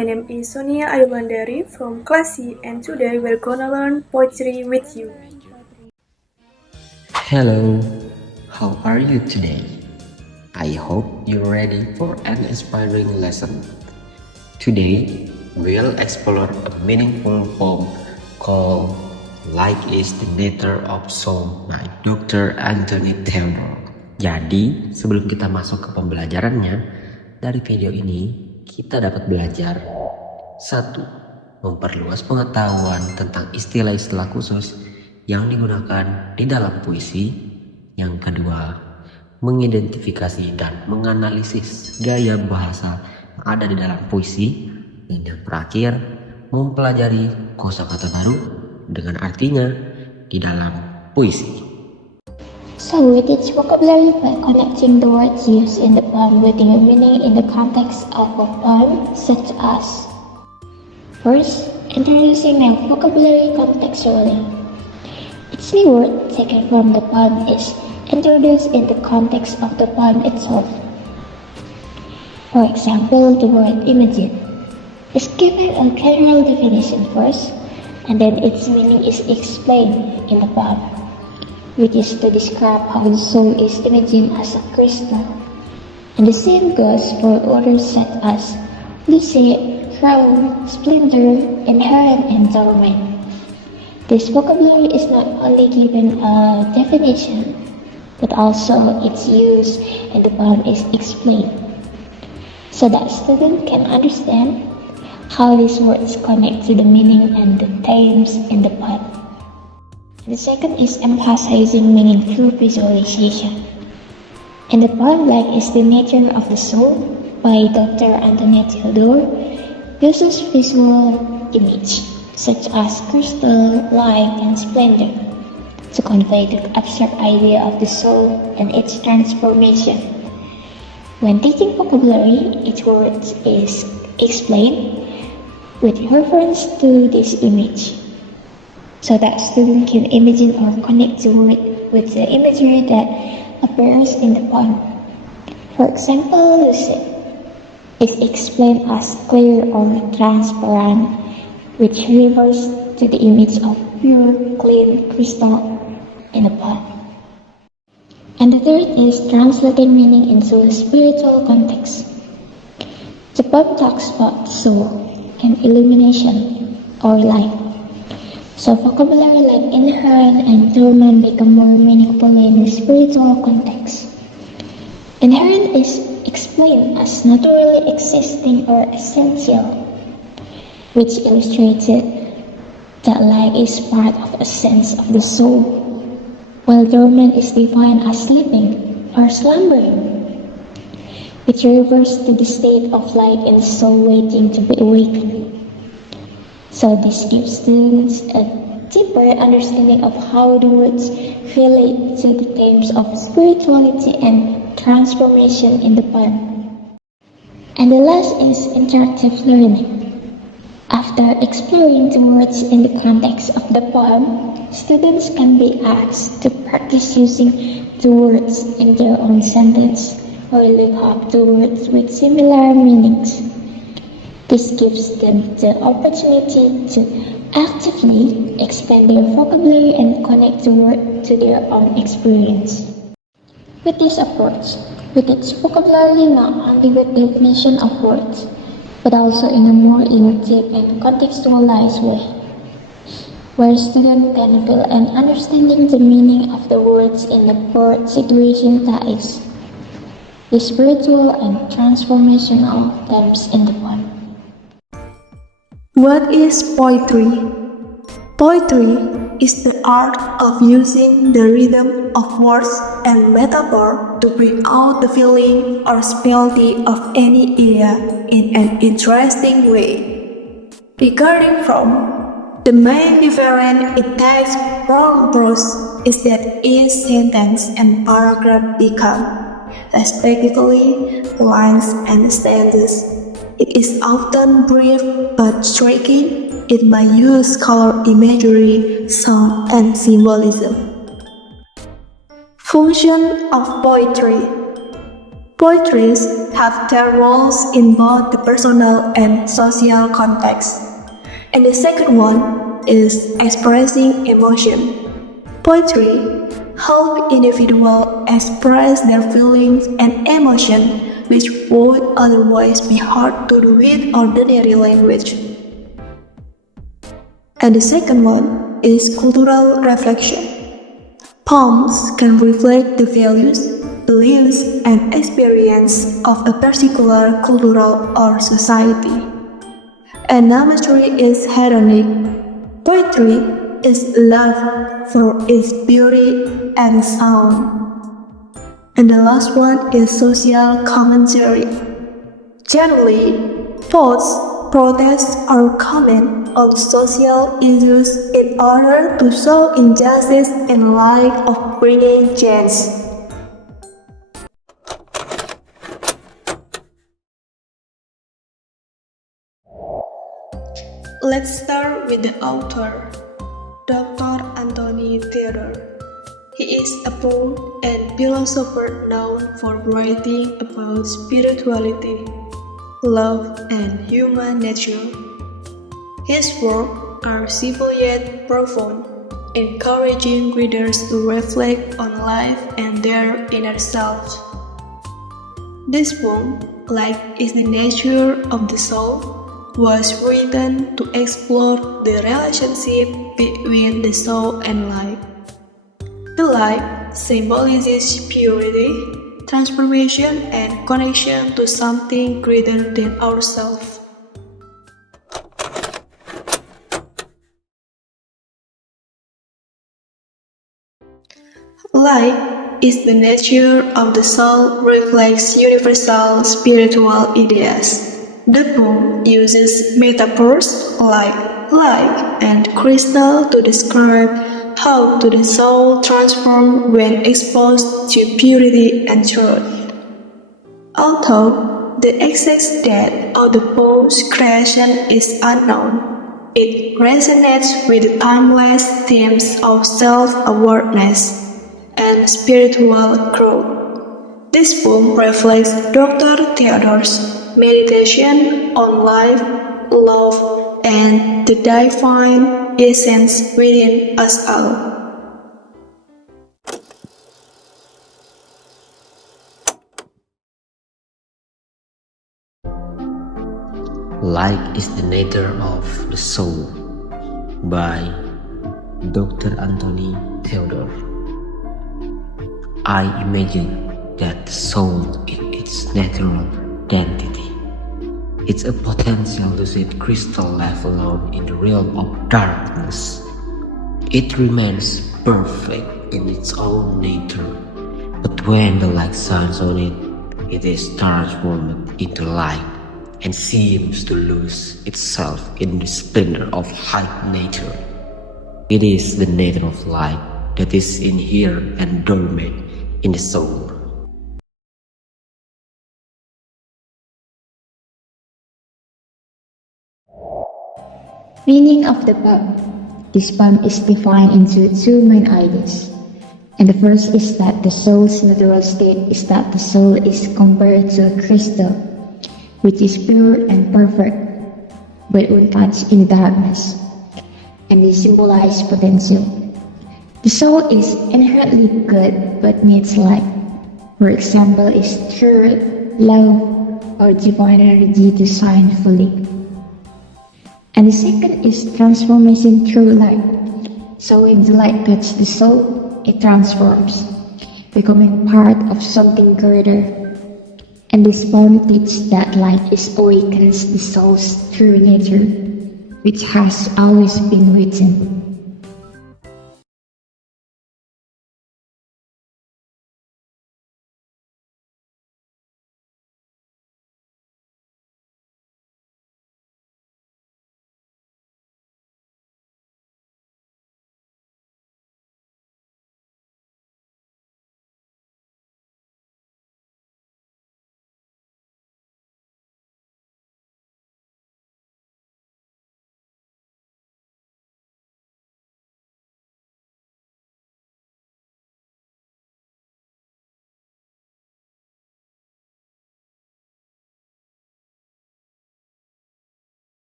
my name is Sonia Ayubandari from Class C, and today we're gonna learn poetry with you. Hello, how are you today? I hope you're ready for an inspiring lesson. Today, we'll explore a meaningful poem called Like is the Nectar of Soul by Dr. Anthony Theodore. Jadi, sebelum kita masuk ke pembelajarannya, dari video ini kita dapat belajar 1. Memperluas pengetahuan tentang istilah-istilah khusus yang digunakan di dalam puisi. Yang kedua, mengidentifikasi dan menganalisis gaya bahasa yang ada di dalam puisi. Dan yang terakhir, mempelajari kosakata baru dengan artinya di dalam puisi. So we teach vocabulary by connecting the words used in the poem with their meaning in the context of a poem, such as first, introducing the vocabulary contextually. Each new word taken from the poem is introduced in the context of the poem itself. For example, the word imagine is given a general definition first, and then its meaning is explained in the poem, which is to describe how the soul is imagined as a crystal. And the same goes for others such as lucid, crown, splendor, inherent, and dormant. This vocabulary is not only given a definition, but also its use in the poem is explained, so that students can understand how these words connect to the meaning and the themes in the poem. The second is emphasizing meaning through visualization. In the poem Like is the Nature of the Soul by Dr. Anthony Theodore uses visual image such as crystal, light, and splendor to convey the abstract idea of the soul and its transformation. When teaching vocabulary, each word is explained with reference to this image, so that students can imagine or connect the word with the imagery that appears in the poem. For example, lucid is explained as clear or transparent, which refers to the image of pure, clean crystal in the poem. And the third is translating meaning into a spiritual context. The poem talks about soul and illumination or light. So vocabulary like inherent and dormant become more meaningful in the spiritual context. Inherent is explained as naturally existing or essential, which illustrates that life is part of a sense of the soul, while dormant is defined as sleeping or slumbering, which refers to the state of life in the soul waiting to be awakened. So this gives students a deeper understanding of how the words relate to the themes of spirituality and transformation in the poem. And the last is interactive learning. After exploring the words in the context of the poem, students can be asked to practice using the words in their own sentence or look up the words with similar meanings. This gives them the opportunity to actively expand their vocabulary and connect the word to their own experience. With this approach, we teach vocabulary not only with definition of words, but also in a more innovative and contextualized way, where students can feel and understanding the meaning of the words in the current situation that is the spiritual and transformational themes in the poem. What is poetry? Poetry is the art of using the rhythm of words and metaphor to bring out the feeling or specialty of any idea in an interesting way. Regarding from, the main difference it takes from prose is that each sentence and paragraph become, respectively, lines and stanzas. It is often brief but striking. It may use color imagery, song, and symbolism. Function of poetry. Poetries have their roles in both the personal and social context. And the second one is expressing emotion. Poetry helps individuals express their feelings and emotion which would otherwise be hard to do with ordinary language. And the second one is cultural reflection. Poems can reflect the values, beliefs, and experience of a particular cultural or society. And poetry is hedonic. Poetry is loved for its beauty and sound. And the last one is social commentary. Generally, poets protest or comment on social issues in order to show injustice in light of bringing change. Let's start with the author, Dr. Anthony Theodore. He is a poet and philosopher known for writing about spirituality, love, and human nature. His works are simple yet profound, encouraging readers to reflect on life and their inner selves. This poem, like is the nature of the soul, was written to explore the relationship between the soul and life. The light symbolizes purity, transformation, and connection to something greater than ourselves. Light is the nature of the soul reflects universal spiritual ideas. The poem uses metaphors like light and crystal to describe how the soul transforms when exposed to purity and truth. Although the exact date of the poem's creation is unknown, it resonates with the timeless themes of self-awareness and spiritual growth. This poem reflects Dr. Theodore's meditation on life, love, and the divine essence within us all. Light is the nature of the soul by Dr. Anthony Theodore. I imagine that the soul is its natural identity. It's a potential lucid crystal left alone in the realm of darkness. It remains perfect in its own nature, but when the light shines on it, it is transformed into light and seems to lose itself in the splendor of high nature. It is the nature of light that is in here and dormant in the soul. Meaning of the poem. This poem is defined into two main ideas. And the first is that the soul's natural state is that the soul is compared to a crystal, which is pure and perfect, but untouched in darkness, and they symbolize potential. The soul is inherently good but needs light. For example, is truth, love, or divine energy to shine fully. And the second is transformation through light. So when the light touches the soul, it transforms, becoming part of something greater. And this poem teaches that light is awakens the soul's true nature, which has always been within.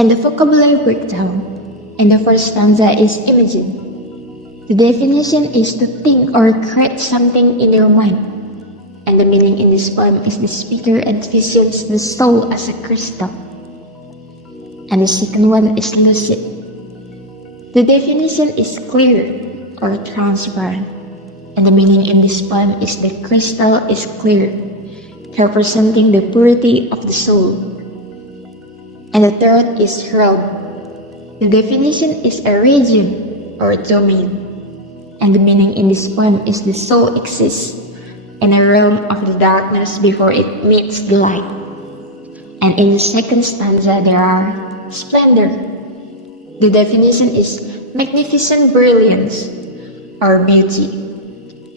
And the vocabulary breakdown in the first stanza is imagine. The definition is to think or create something in your mind. And the meaning in this poem is the speaker envisions the soul as a crystal. And the second one is lucid. The definition is clear or transparent. And the meaning in this poem is the crystal is clear, representing the purity of the soul. And the third is realm. The definition is a region or domain. And the meaning in this poem is the soul exists in a realm of the darkness before it meets the light. And in the second stanza there are splendor. The definition is magnificent brilliance or beauty.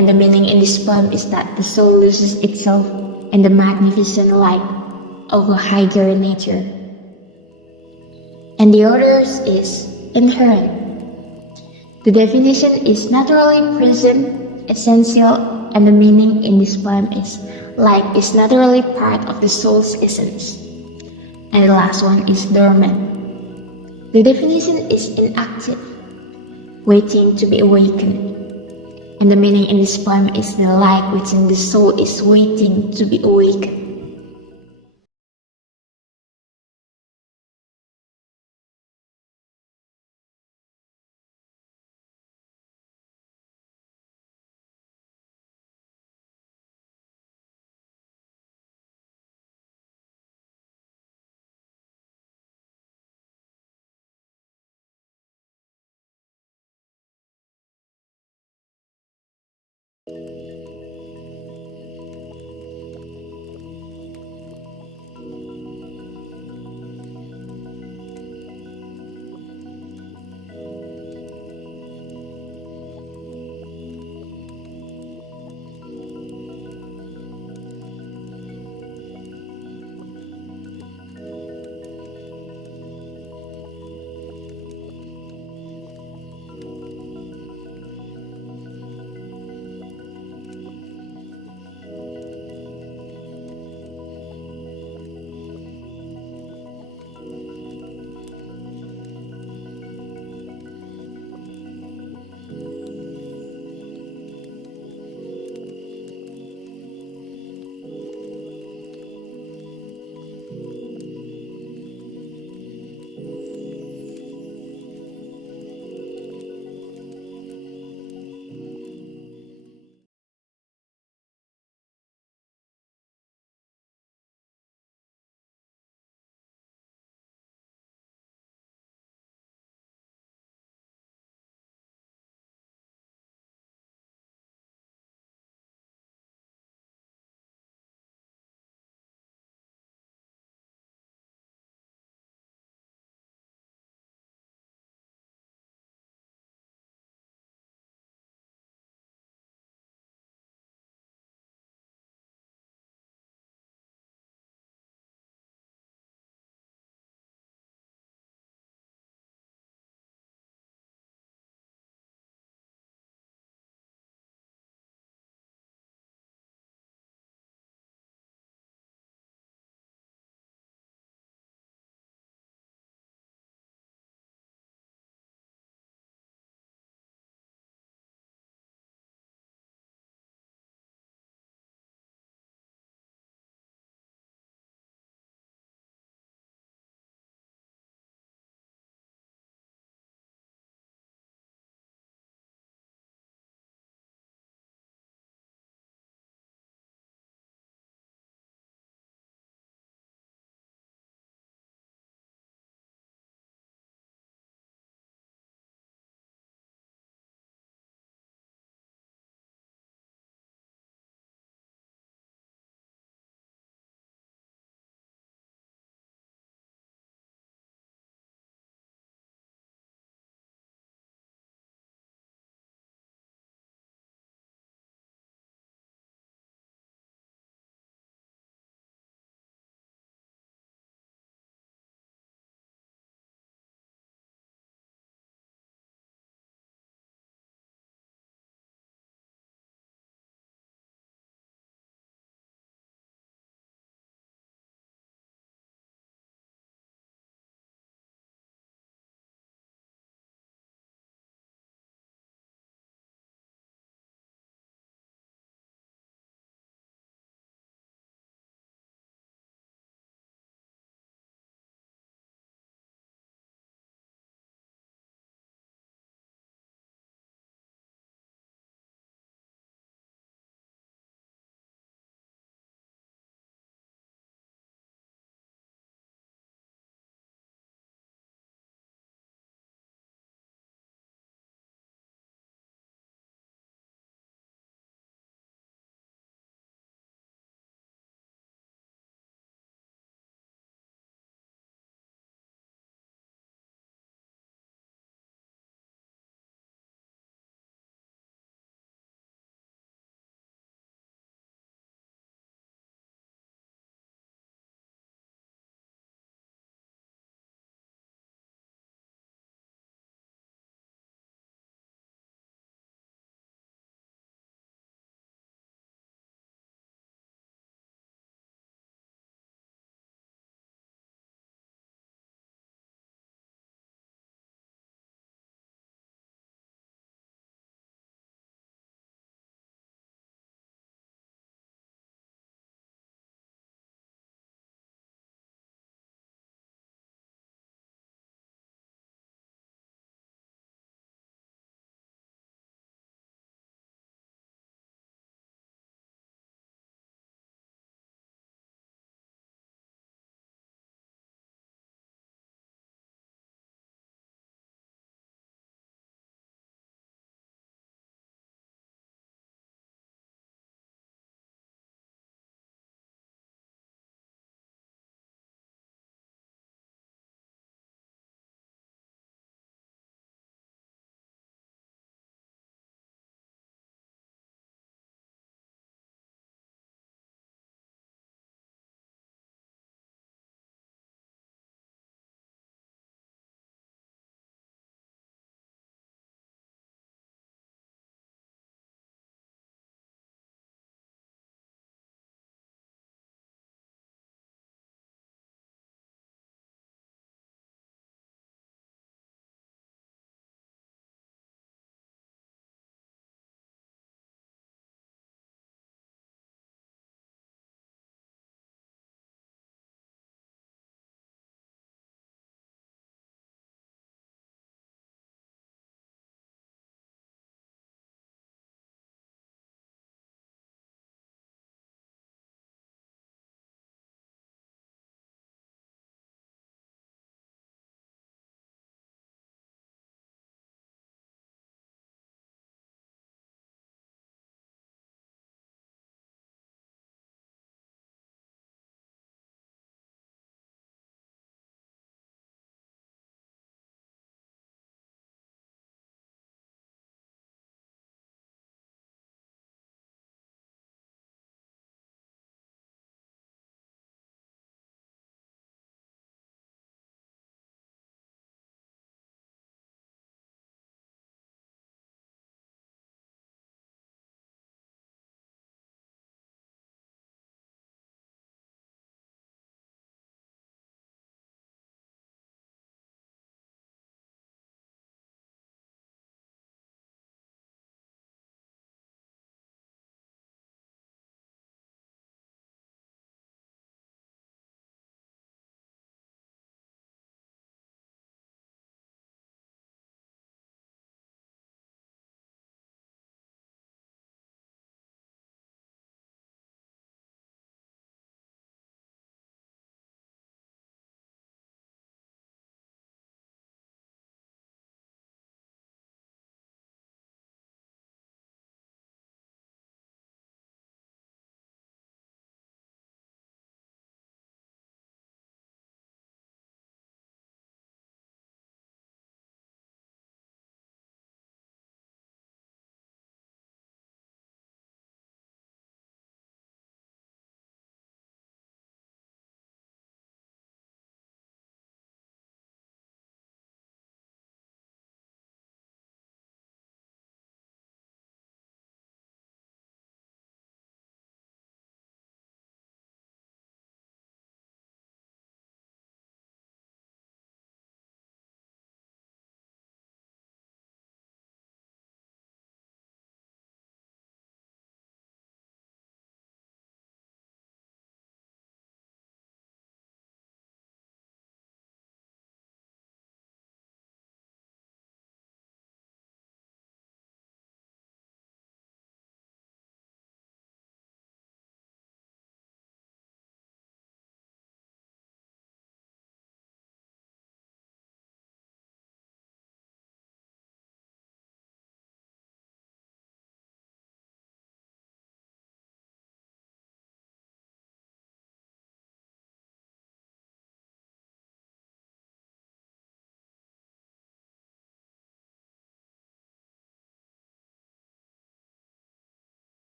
And the meaning in this poem is that the soul loses itself in the magnificent light of a higher nature. And the others is inherent. The definition is naturally present, essential, and the meaning in this poem is light is naturally part of the soul's essence. And the last one is dormant. The definition is inactive, waiting to be awakened. And the meaning in this poem is the light within the soul is waiting to be awakened.